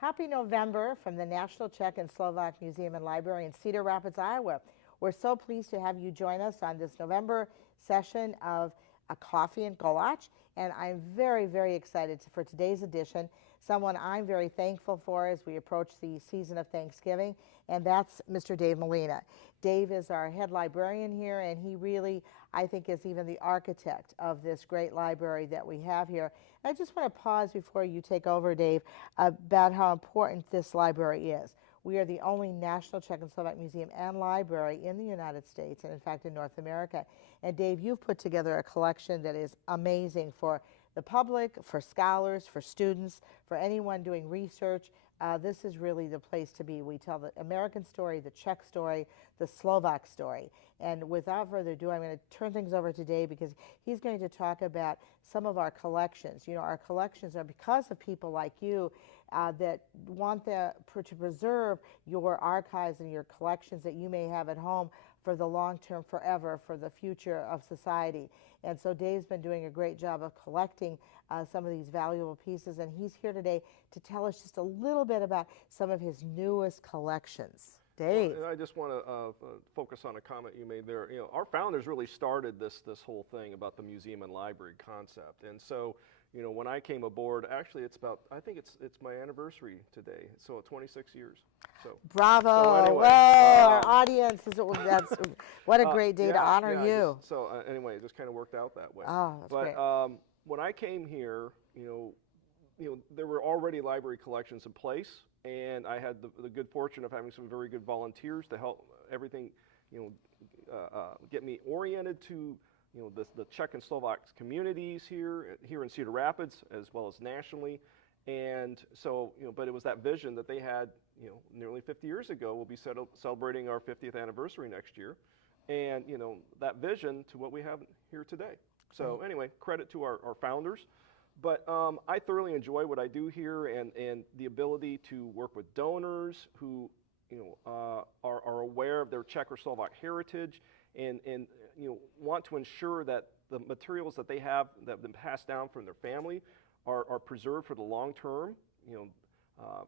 Happy November from the National Czech and Slovak Museum and Library in Cedar Rapids, Iowa. We're so pleased to have you join us on this November session of A Coffee and Kolache, and I'm very, very excited for today's edition. Someone I'm very thankful for as we approach the season of Thanksgiving, and that's Mr. Dave Molina. Dave is our head librarian here, and he really, I think, is even the architect of this great library that we have here. And I just want to pause before you take over, Dave, about how important this library is. We are the only National Czech and Slovak Museum and Library in the United States, and in fact in North America. And Dave, you've put together a collection that is amazing for the public, for scholars, for students, for anyone doing research. This is really the place to be. We tell the American story, the Czech story, the Slovak story. And without further ado, I'm going to turn things over to Dave because he's going to talk about some of our collections. You know, our collections are because of people like you that want to preserve your archives and your collections that you may have at home for the long term, forever, for the future of society. And so Dave's been doing a great job of collecting some of these valuable pieces, and he's here today to tell us just a little bit about some of his newest collections. Dave. Well, I just want to focus on a comment you made there. You know, our founders really started this whole thing about the museum and library concept, and so you know when I came aboard, actually I think it's my anniversary today, so 26 years. So bravo! Anyway, whoa, our audience is what a great day to honor you. Anyway, it just kind of worked out that way. Oh, that's great. When I came here, you know, there were already library collections in place, and I had the good fortune of having some very good volunteers to help everything, you know, get me oriented to, you know, the Czech and Slovak communities here in Cedar Rapids as well as nationally. And so, you know, but it was that vision that they had, you know, nearly 50 years ago. We'll be celebrating our 50th anniversary next year. And, you know, that vision to what we have here today. So anyway, credit to our founders. But I thoroughly enjoy what I do here and the ability to work with donors who, you know, are aware of their Czech or Slovak heritage and you know, want to ensure that the materials that they have that have been passed down from their family are preserved for the long term. You know,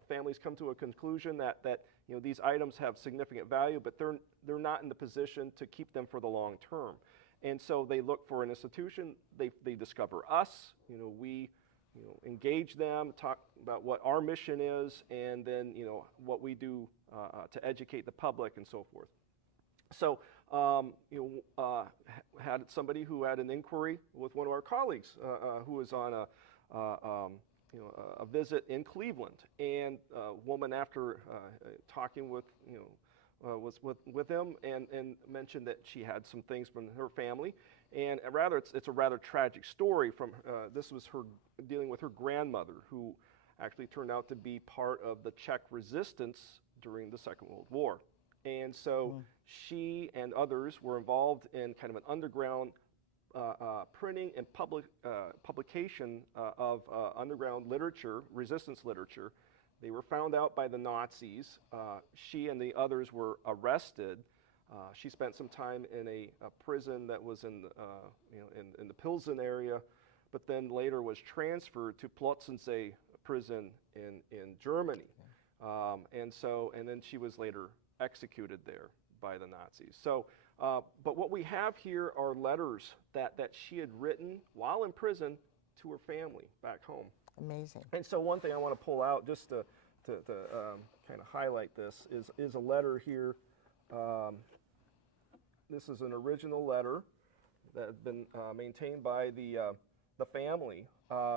families come to a conclusion that you know these items have significant value, but they're not in the position to keep them for the long term. And so they look for an institution, they discover us, you know, we, you know, engage them, talk about what our mission is, and then, you know, what we do to educate the public and so forth. So, you know, had somebody who had an inquiry with one of our colleagues who was on you know, a visit in Cleveland, and a woman after talking with, you know, was with him and mentioned that she had some things from her family, and it's a rather tragic story from this was her dealing with her grandmother, who actually turned out to be part of the Czech resistance during the Second World War. And so she and others were involved in kind of an underground printing and publication of underground literature, resistance literature. They were found out by the Nazis. She and the others were arrested. She spent some time in a prison that was in the Pilsen area, but then later was transferred to Plotzensee prison in Germany. And then she was later executed there by the Nazis. So, but what we have here are letters that she had written while in prison to her family back home. Amazing. And so one thing I want to pull out just to kind of highlight this is a letter here. This is an original letter that had been maintained by the family.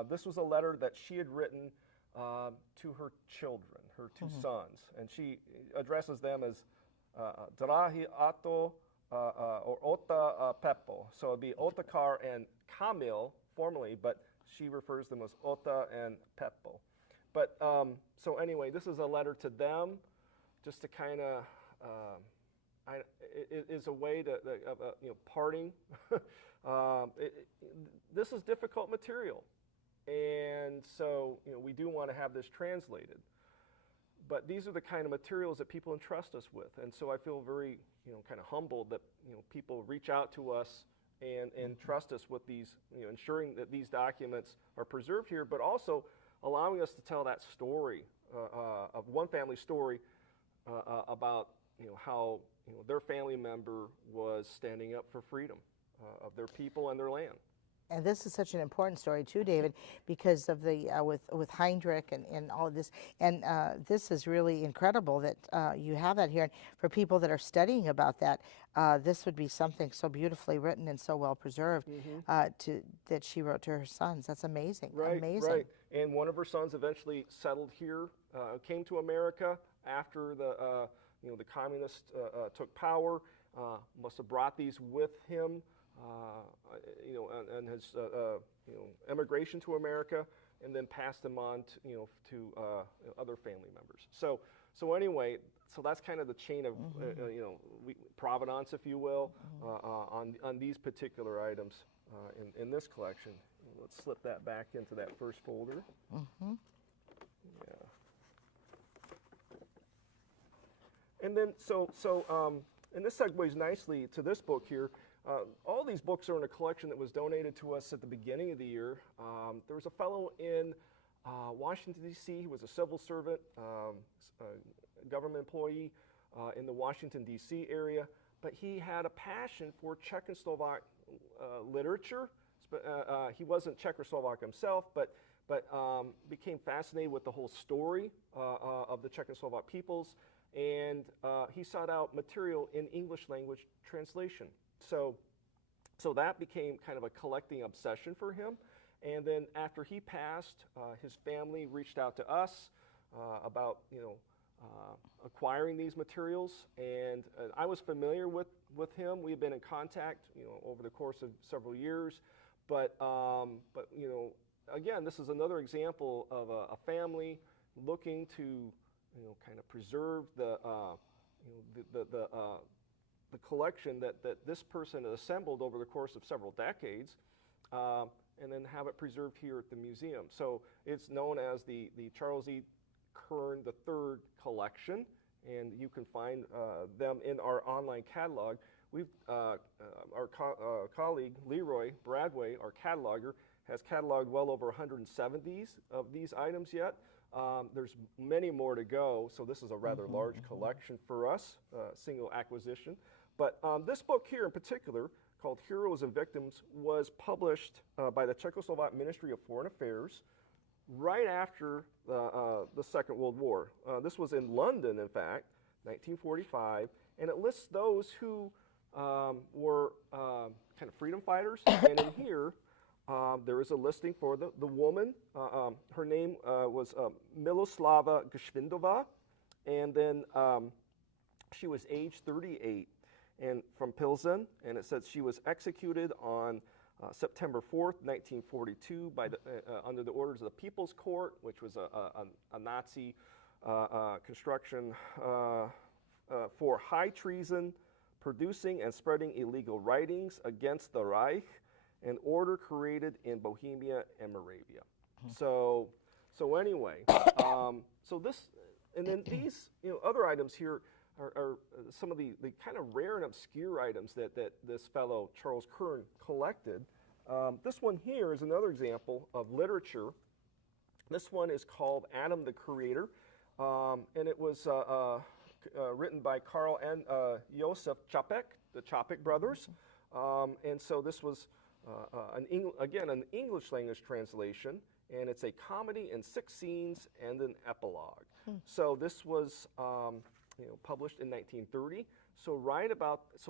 This was a letter that she had written to her children, her two sons, and she addresses them as Drahý Ato or Ota Peppo. So it'd be Otakar and Kamil formally, but she refers to them as Ota and Peppo. But so anyway, this is a letter to them, just to kind of it is a way to you know, parting. This is difficult material, and so you know we do want to have this translated. But these are the kind of materials that people entrust us with, and so I feel very, you know, kind of humbled that, you know, people reach out to us and trust us with these, you know, ensuring that these documents are preserved here, but also allowing us to tell that story of one family story about how their family member was standing up for freedom of their people and their land. And this is such an important story too, David, because of the with Heinrich and all of this. And this is really incredible that you have that here. And for people that are studying about that, this would be something so beautifully written and so well preserved that she wrote to her sons. That's amazing. Right, amazing. right. And one of her sons eventually settled here, came to America after the communists took power. Must have brought these with him. And his emigration to America, and then passed them on to other family members. So anyway, so that's kind of the chain of provenance, if you will, on these particular items in this collection. Let's slip that back into that first folder. Yeah. And then and this segues nicely to this book here. All these books are in a collection that was donated to us at the beginning of the year. There was a fellow in Washington, D.C. He was a civil servant, a government employee in the Washington, D.C. area, but he had a passion for Czechoslovak literature. He wasn't Czechoslovak himself, but became fascinated with the whole story of the Czechoslovak peoples, and he sought out material in English language translation. So that became kind of a collecting obsession for him. And then after he passed, his family reached out to us about acquiring these materials, and I was familiar with him. We had been in contact over the course of several years, but again, this is another example of a family looking to kind of preserve the collection that this person assembled over the course of several decades, and then have it preserved here at the museum. So it's known as the Charles E. Kern III collection, and you can find them in our online catalog. Our colleague Leroy Bradway, our cataloger, has cataloged well over 170 of these items yet. There's many more to go, so this is a rather large collection for us, single acquisition. But this book here in particular, called Heroes and Victims, was published by the Czechoslovak Ministry of Foreign Affairs right after the Second World War. This was in London, in fact, 1945, and it lists those who were kind of freedom fighters. And in here, there is a listing for the woman. Her name was Miloslava Gashvindova, and then she was age 38 and from Pilsen, and it says she was executed on September 4th, 1942 by under the orders of the People's Court, which was a Nazi construction for high treason, producing and spreading illegal writings against the Reich, an order created in Bohemia and Moravia. So anyway, so this, and then these other items here are some of the kind of rare and obscure items that this fellow Charles Kern collected. This one here is another example of literature. This one is called Adam the Creator, and it was written by Karl and Josef Čapek, the Čapek brothers. And so this was, again, an English language translation, and it's a comedy in 6 scenes and an epilogue. So this was published in 1930. So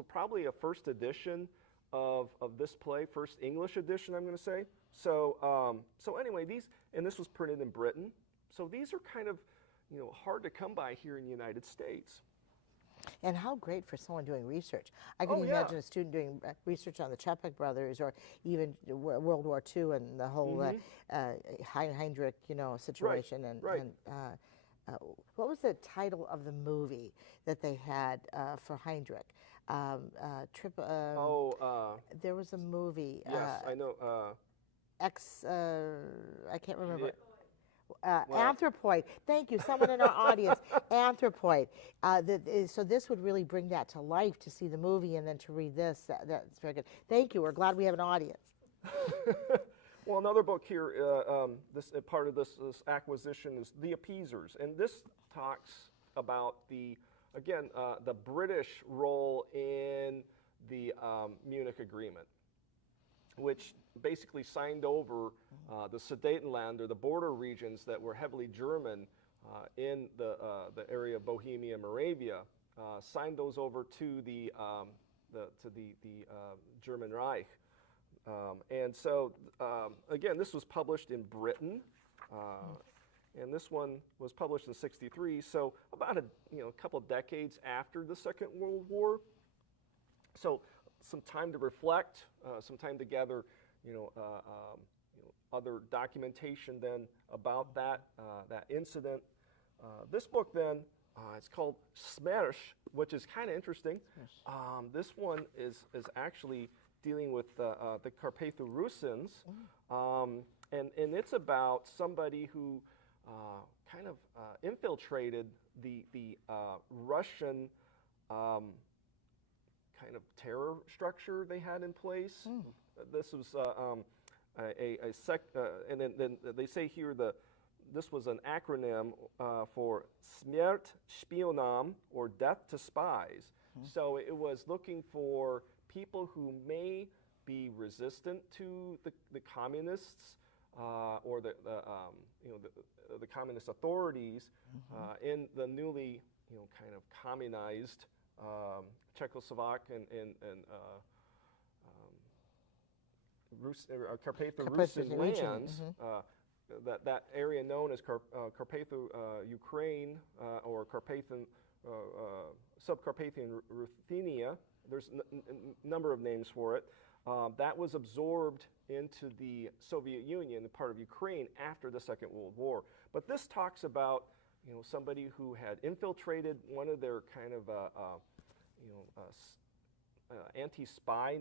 probably a first edition of this play, first English edition, I'm going to say. So anyway, this was printed in Britain. So these are kind of hard to come by here in the United States. And how great for someone doing research. I can imagine a student doing research on the Čapek brothers, or even World War II and the whole Heinrich, situation. Right. And what was the title of the movie that they had for Heinrich? There was a movie. Yes, I know. I can't remember. Anthropoid. Thank you. Someone in our audience. Anthropoid. So this would really bring that to life, to see the movie and then to read this. That's very good. Thank you. We're glad we have an audience. Well, another book here, this part of this acquisition is The Appeasers, and this talks about again, the British role in the Munich Agreement, which basically signed over the Sudetenland, or the border regions that were heavily German in the area of Bohemia, Moravia, signed those over to the German Reich. And so, again, this was published in Britain, and this one was published in '63, so about a couple of decades after the Second World War. So some time to reflect, some time to gather, other documentation then about that incident. This book then, it's called Smersh, which is kind of interesting. This one is actually dealing with the Carpatho-Rusins, and it's about somebody who kind of infiltrated the Russian kind of terror structure they had in place. This was and then they say here this was an acronym for Smert Spionam, or death to spies. So it was looking for people who may be resistant to the communists or the communist authorities in the newly kind of communized Czechoslovak and Carpatho-Rusin lands. That area known as Carpatho Ukraine or Carpathian Subcarpathian Ruthenia. There's a number of names for it. That was absorbed into the Soviet Union, a part of Ukraine, after the Second World War. But this talks about somebody who had infiltrated one of their kind of anti-spy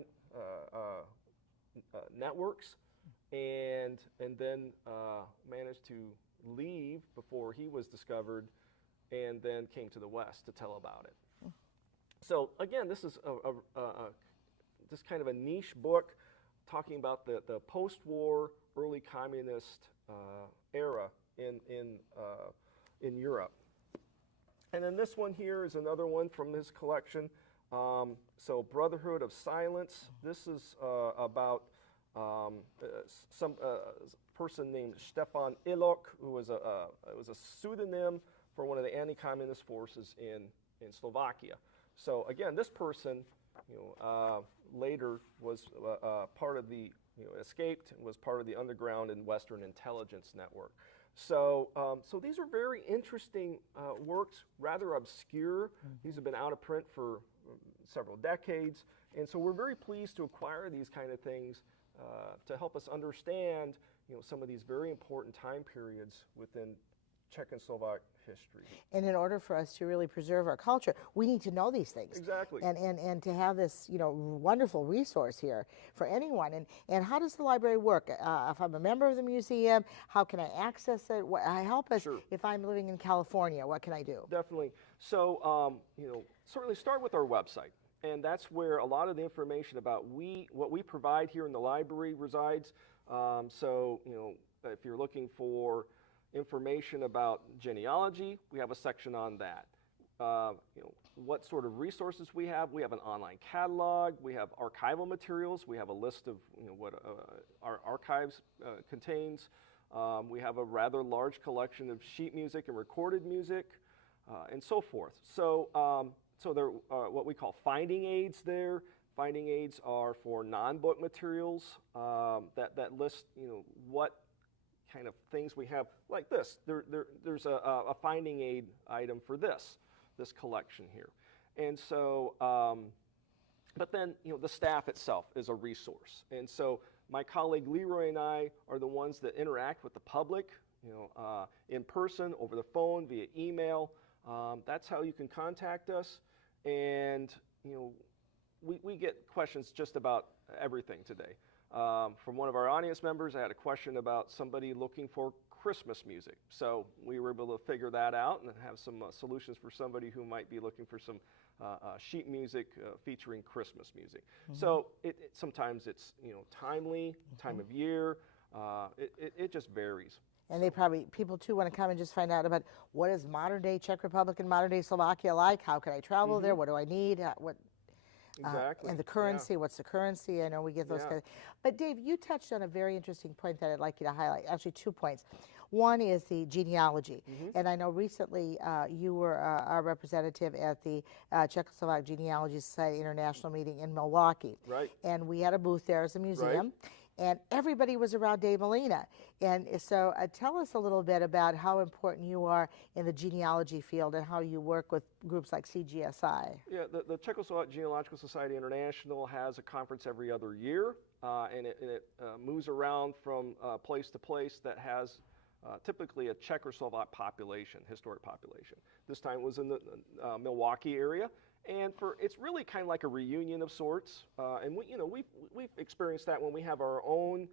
networks, and then managed to leave before he was discovered, and then came to the West to tell about it. So again, this is this kind of a niche book talking about the post-war, early communist era in Europe. And then this one here is another one from his collection. So Brotherhood of Silence. This is about some person named Stefan Ilok, who was it was a pseudonym for one of the anti-communist forces in Slovakia. So again, this person, later was part of the, escaped and was part of the underground and Western intelligence network. So, so these are very interesting works, rather obscure. These have been out of print for several decades, and so we're very pleased to acquire these kind of things to help us understand, some of these very important time periods within Czech and Slovak history. And in order for us to really preserve our culture, we need to know these things. Exactly. And to have this, wonderful resource here for anyone. And how does the library work? If I'm a member of the museum, how can I access it? Help us. Sure. If I'm living in California, what can I do? Definitely. So, certainly start with our website. And that's where a lot of the information about what we provide here in the library resides. So, if you're looking for information about genealogy, we have a section on that. What sort of resources we have an online catalog, we have archival materials, we have a list of what our archives contains. We have a rather large collection of sheet music and recorded music, and so forth. So, so there are what we call finding aids there. Finding aids are for non-book materials that list what kind of things we have, like this. There's a finding aid item for this collection here. And so, but then, the staff itself is a resource. And so my colleague Leroy and I are the ones that interact with the public, in person, over the phone, via email. That's how you can contact us. And, we get questions just about everything today. From one of our audience members, I had a question about somebody looking for Christmas music. So we were able to figure that out and have some solutions for somebody who might be looking for some sheet music featuring Christmas music. So sometimes it's timely, time of year. It just varies. And they probably, people too want to come and just find out about what is modern day Czech Republic and modern day Slovakia like? How can I travel there? What do I need? Exactly. And the currency, what's the currency? I know we get those Yeah. kind of. But Dave, you touched on a very interesting point that I'd like you to highlight. Actually, 2 points. One is the genealogy. And I know recently you were our representative at the Czechoslovak Genealogy Society International meeting in Milwaukee. Right. And we had a booth there as a museum. And everybody was around Dave Molina. And so tell us a little bit about how important you are in the genealogy field and how you work with groups like CGSI. Yeah, the Czechoslovak Genealogical Society International has a conference every other year, and it moves around from place to place that has typically a Czech or Slovak population, historic population. This time it was in the Milwaukee area. And it's really kind of like a reunion of sorts, and we've experienced that when we have our own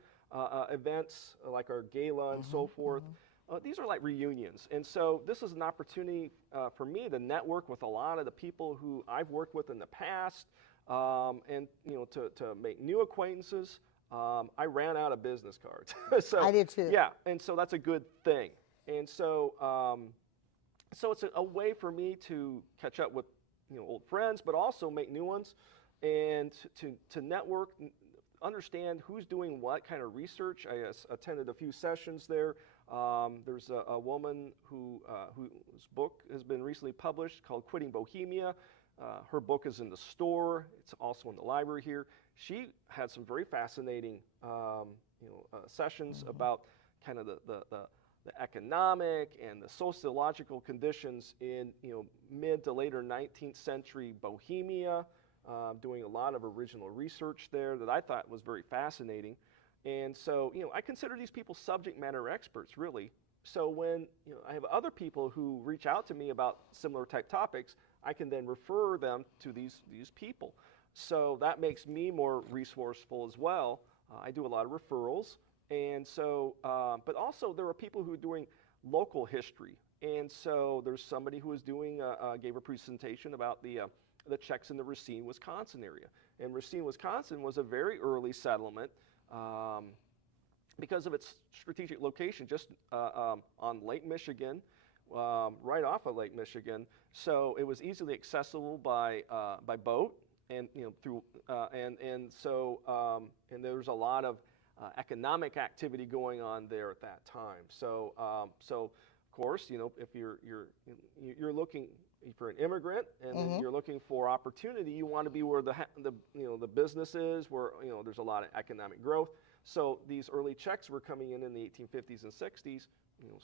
events like our gala and so forth. These are like reunions, and so this is an opportunity for me to network with a lot of the people who I've worked with in the past, and to make new acquaintances. I ran out of business cards, so I did too. Yeah, and so that's a good thing, and so so it's a way for me to catch up with old friends, but also make new ones, and to network, understand who's doing what kind of research. I attended a few sessions there. There's a woman whose book has been recently published called Quitting Bohemia. Her book is in the store. It's also in the library here. She had some very fascinating sessions about kind of the economic and the sociological conditions in mid to later 19th century Bohemia, doing a lot of original research there that I thought was very fascinating. And so I consider these people subject matter experts, really. So when I have other people who reach out to me about similar type topics, I can then refer them to these people. So that makes me more resourceful as well. I do a lot of referrals. And so, but also there are people who are doing local history. And so there's somebody who is gave a presentation about the Czechs in the Racine, Wisconsin area. And Racine, Wisconsin was a very early settlement because of its strategic location just on Lake Michigan, right off of Lake Michigan. So it was easily accessible by boat and through and so there was a lot of economic activity going on there at that time. So, so of course, if you're looking, if you're an immigrant and then you're looking for opportunity, you want to be where the business is, where there's a lot of economic growth. So these early Czechs were coming in the 1850s and 60s.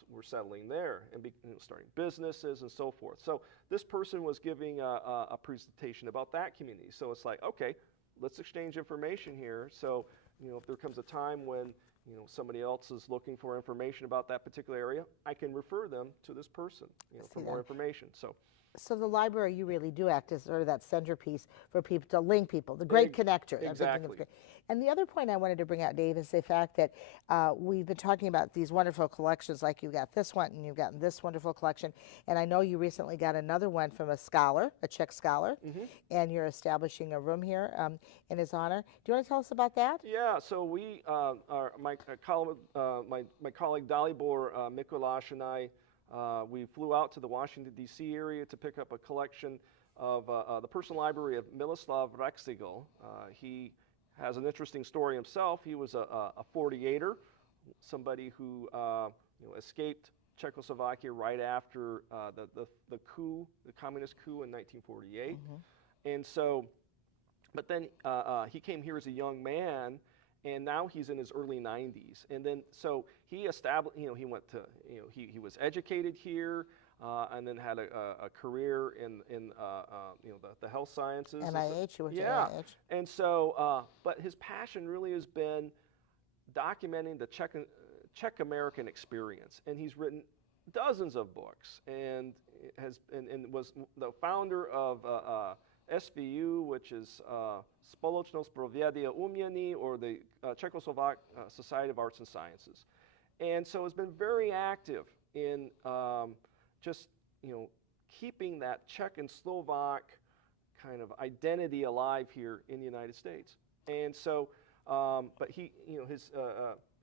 Were settling there and starting businesses and so forth. So this person was giving a presentation about that community. So it's like, okay, let's exchange information here. So if there comes a time when somebody else is looking for information about that particular area, I can refer them to this person for more information. So the library, you really do act as sort of that centerpiece for people to link people, the great connector. Exactly. And the other point I wanted to bring out, Dave, is the fact that we've been talking about these wonderful collections, like you've got this one and you've gotten this wonderful collection. And I know you recently got another one from a scholar, a Czech scholar, and you're establishing a room here in his honor. Do you want to tell us about that? Yeah, so we, my colleague Dalibor Kolache and I, we flew out to the Washington, D.C. area to pick up a collection of the personal library of Miloslav Reksigl. He has an interesting story himself. He was a 48er, somebody who escaped Czechoslovakia right after the coup, the communist coup in 1948. And so, but then he came here as a young man, and now he's in his early 90s. And then, so he established, he went to, he was educated here, and then had a career in the health sciences. NIH, which yeah. NIH. And so, but his passion really has been documenting the Czech American experience, and he's written dozens of books, and was the founder of SVU, which is Společnost pro vědy a umění, or the Czechoslovak Society of Arts and Sciences. And so has been very active in just keeping that Czech and Slovak kind of identity alive here in the United States. And so, but he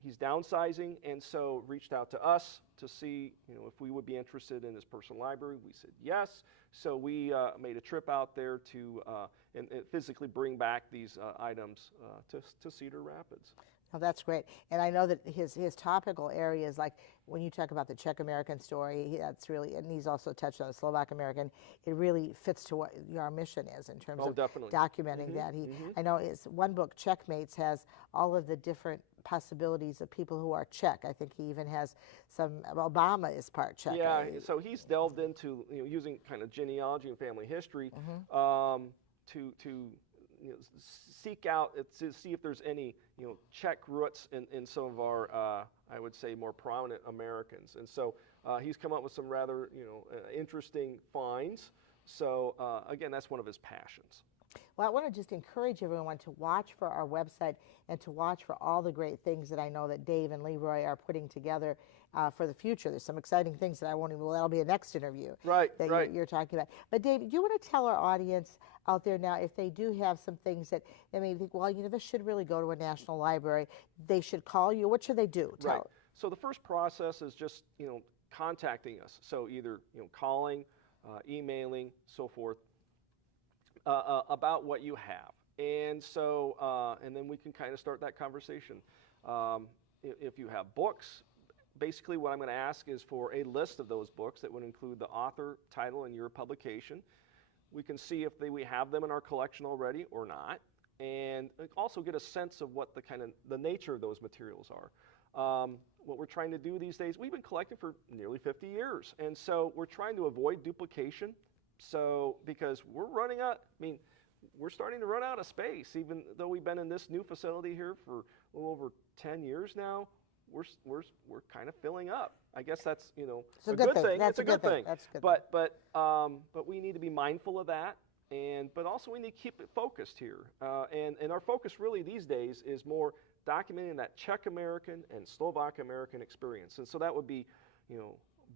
he's downsizing, and so reached out to us to see, if we would be interested in his personal library. We said yes. So we made a trip out there to and physically bring back these items to Cedar Rapids. Oh, that's great. And I know that his topical areas, like when you talk about the Czech American story, that's really, and he's also touched on the Slovak American, it really fits to what our mission is in terms of definitely. documenting that. I know his one book, Checkmates, has all of the different possibilities of people who are Czech. I think he even has some, Obama is part Czech. Yeah, so he's delved into, using kind of genealogy and family history to seek out, to see if there's any, Czech roots in some of our, I would say, more prominent Americans. And so he's come up with some rather, interesting finds. So again, that's one of his passions. Well, I want to just encourage everyone to watch for our website and to watch for all the great things that I know that Dave and Leroy are putting together for the future. There's some exciting things that I won't even, well, that'll be a next interview that you're talking about. But Dave, do you want to tell our audience out there now, if they do have some things that they may think, well, this should really go to a national library, they should call you? What should they do? Right. So the first process is just, contacting us. So either, calling, emailing, so forth, about what you have. And so, and then we can kind of start that conversation. If you have books, basically what I'm going to ask is for a list of those books that would include the author, title, and year of publication. We can see if we have them in our collection already or not, and also get a sense of what the nature of those materials are. What we're trying to do these days, we've been collecting for nearly 50 years, and so we're trying to avoid duplication. So, because we're running out, we're starting to run out of space, even though we've been in this new facility here for a little over 10 years now. We're kind of filling up. I guess that's it's a good thing. It's a good thing. That's a good but we need to be mindful of that, but also we need to keep it focused here. And our focus really these days is more documenting that Czech American and Slovak American experience. And so that would be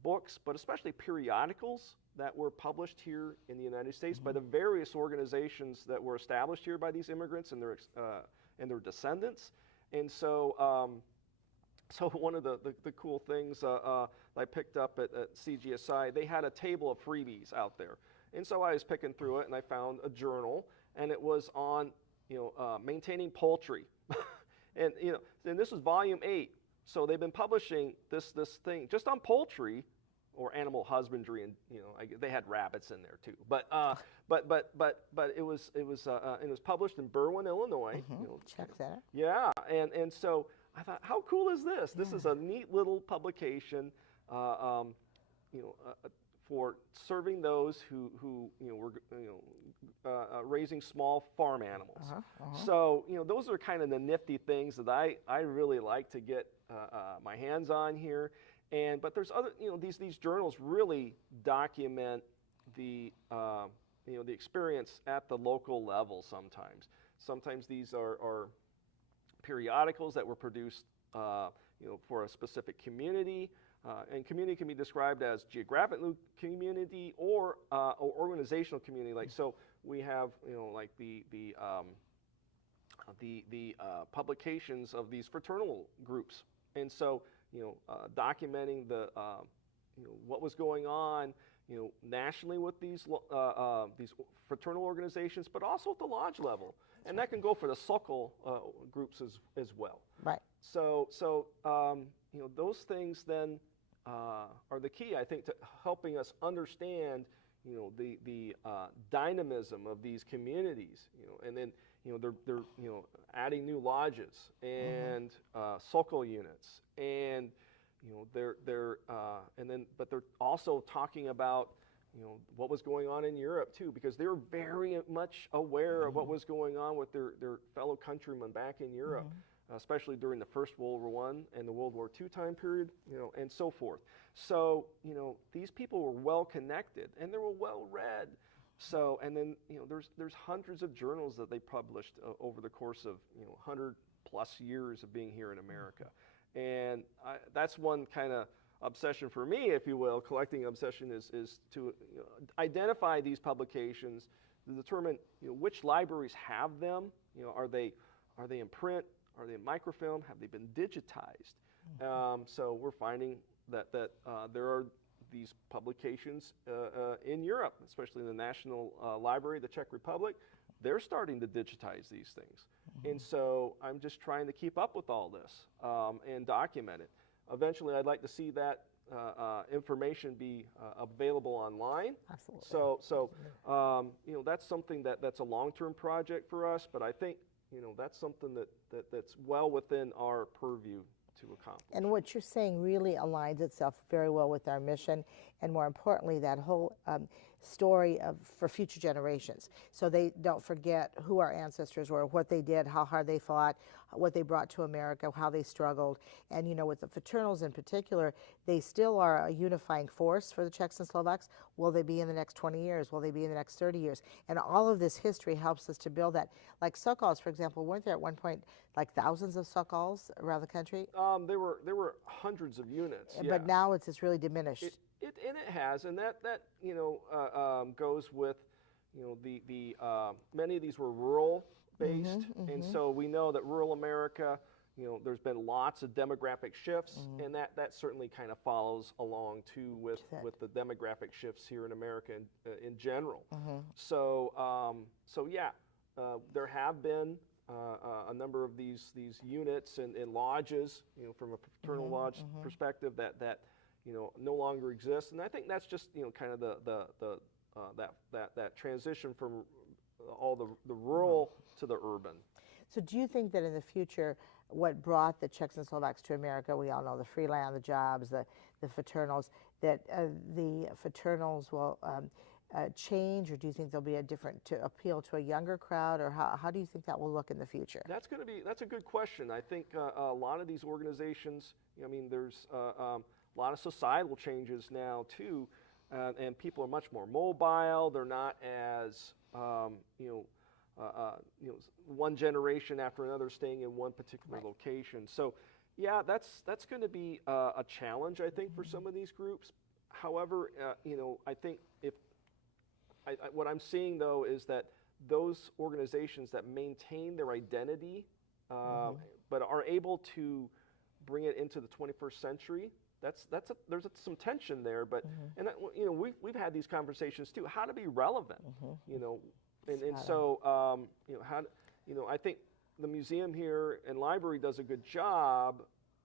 books, but especially periodicals that were published here in the United States by the various organizations that were established here by these immigrants and their descendants. And so. So one of the cool things I picked up at CGSI, they had a table of freebies out there. And so I was picking through it, and I found a journal, and it was on maintaining poultry. and this was volume 8. So they've been publishing this thing just on poultry or animal husbandry, and they had rabbits in there too. But it was published in Berwyn, Illinois. Check that. Yeah, and so I thought, how cool is this? This is a neat little publication, for serving those who were raising small farm animals. So those are kind of the nifty things that I really like to get my hands on here. But there's other these journals really document the the experience at the local level. Sometimes these are periodicals that were produced for a specific community, and community can be described as geographic community or organizational community. Like, so we have like the publications of these fraternal groups, and so documenting the what was going on nationally with these fraternal organizations, but also at the lodge level. And that can go for the Sokol groups as well. Right. So those things then are the key, I think, to helping us understand, the dynamism of these communities. And then, they're adding new lodges and Sokol units, and but they're also talking about what was going on in Europe too, because they were very much aware of what was going on with their fellow countrymen back in Europe, especially during the First World War I and the World War II time period, and so forth. So, these people were well connected and they were well read. So, and then, there's hundreds of journals that they published over the course of, 100+ years of being here in America. And that's one kind of obsession for me, if you will. Collecting obsession is to identify these publications, to determine which libraries have them. Are they in print? Are they in microfilm? Have they been digitized? So we're finding that there are these publications in Europe, especially in the National Library of the Czech Republic. They're starting to digitize these things. And so I'm just trying to keep up with all this and document it. Eventually, I'd like to see that information be available online. Absolutely. So that's something that's a long-term project for us, but I think that's something that's well within our purview to accomplish. And what you're saying really aligns itself very well with our mission, and more importantly, that whole story for future generations, so they don't forget who our ancestors were, what they did, how hard they fought, what they brought to America, how they struggled. And with the fraternals in particular, they still are a unifying force for the Czechs and Slovaks. Will they be in the next 20 years? Will they be in the next 30 years? And all of this history helps us to build that. Like Sokols, for example, weren't there at one point like thousands of Sokols around the country? There were hundreds of units. But now it's really diminished. It has, and that goes with the many of these were rural based, and so we know that rural America, there's been lots of demographic shifts, and that certainly kind of follows along too with the demographic shifts here in America in general. So there have been a number of these units and lodges, from a fraternal lodge perspective that no longer exist, and I think that's just kind of that transition from all the rural to the urban. So do you think that in the future, what brought the Czechs and Slovaks to America, we all know the free land, the jobs, the fraternals, that the fraternals will change, or do you think there'll be a different to appeal to a younger crowd, or how do you think that will look in the future? That's a good question. I think a lot of these organizations, there's a lot of societal changes now too, and people are much more mobile. They're not as one generation after another staying in one particular location. So yeah, that's going to be a challenge, I think, for some of these groups. However, I think what I'm seeing though is that those organizations that maintain their identity, but are able to bring it into the 21st century, there's some tension there, but we've had these conversations too. How to be relevant, so I think the museum here and library does a good job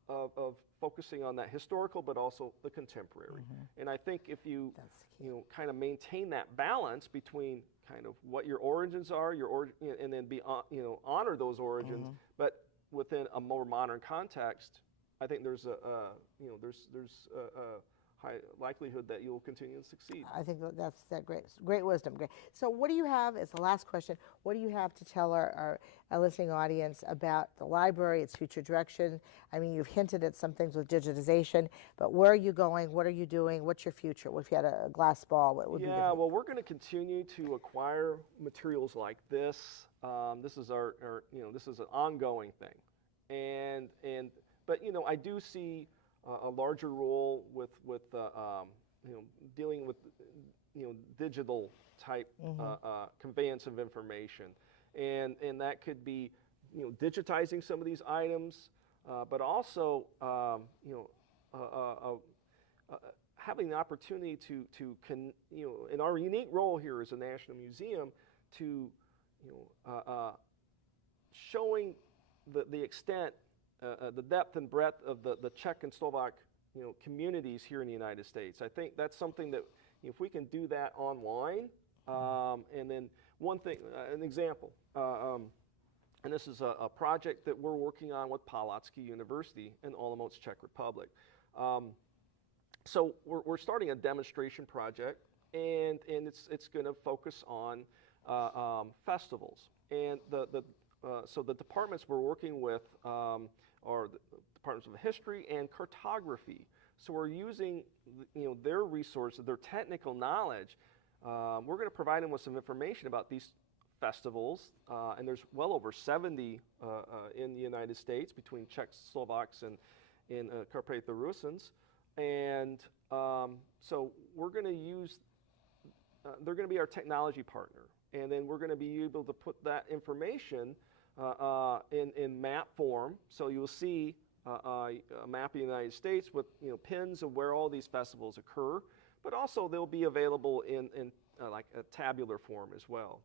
of focusing on that historical, but also the contemporary. And I think if you kind of maintain that balance between kind of what your origins are, and then honor those origins, but within a more modern context, I think there's a high likelihood that you'll continue to succeed. I think that's great wisdom. Great. So what do you have, as the last question, what do you have to tell our listening audience about the library, its future direction? I mean, you've hinted at some things with digitization, but where are you going? What are you doing? What's your future? If you had a glass ball, what would be different? Well, we're going to continue to acquire materials like this. This is this is an ongoing thing, but I do see a larger role with dealing with digital type conveyance of information, and that could be digitizing some of these items, but also having the opportunity to in our unique role here as a national museum, to showing the extent, the depth and breadth of the Czech and Slovak communities here in the United States. I think that's something that if we can do that online, and then one thing, an example, and this is a project that we're working on with Kolache University in Olomouc, Czech Republic. So we're starting a demonstration project, and it's going to focus on festivals, and so the departments we're working with are the departments of history and cartography. So we're using their resources, their technical knowledge. We're going to provide them with some information about these festivals, and there's well over 70 in the United States between Czechs, Slovaks, and Carpatho-Rusins. And so we're going to use, they're going to be our technology partner, and then we're going to be able to put that information in map form. So you'll see a map of the United States with pins of where all these festivals occur, but also they'll be available in like a tabular form as well,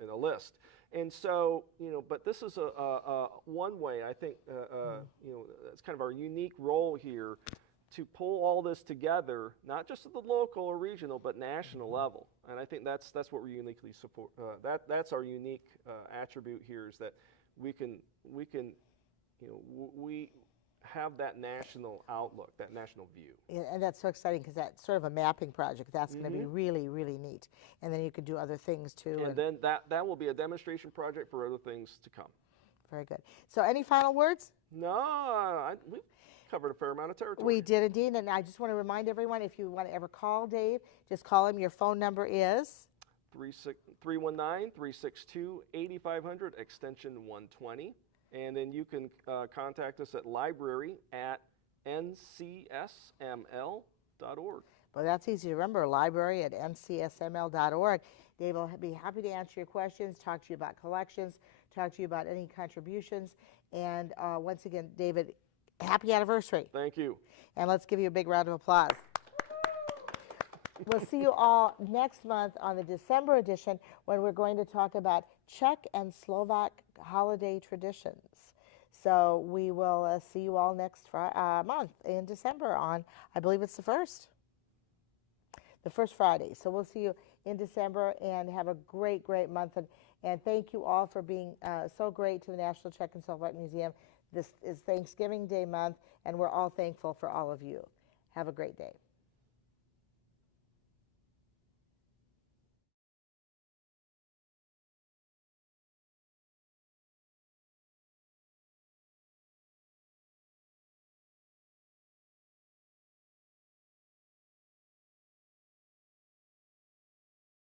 in a list. And so, but this is a one way, I think, it's kind of our unique role here to pull all this together, not just at the local or regional, but national level. And I think that's what we're uniquely support. That's our unique attribute here, is that we have that national outlook, that national view. Yeah, and that's so exciting because that's sort of a mapping project. That's going to be really, really neat. And then you could do other things too. And then that will be a demonstration project for other things to come. Very good. So any final words? No, we've covered a fair amount of territory. We did indeed. And I just want to remind everyone, if you want to ever call Dave, just call him. Your phone number is? 319-362-8500, extension 120. And then you can contact us at library@ncsml.org. Well, that's easy to remember, library@ncsml.org. Dave will be happy to answer your questions, talk to you about collections, talk to you about any contributions. And once again, David, happy anniversary. Thank you. And let's give you a big round of applause. We'll see you all next month on the December edition, when we're going to talk about Czech and Slovak holiday traditions. So we will see you all next month in December on, I believe it's the first Friday. So we'll see you in December, and have a great, great month. And thank you all for being so great to the National Czech and Slovak Museum. This is Thanksgiving Day month, and we're all thankful for all of you. Have a great day.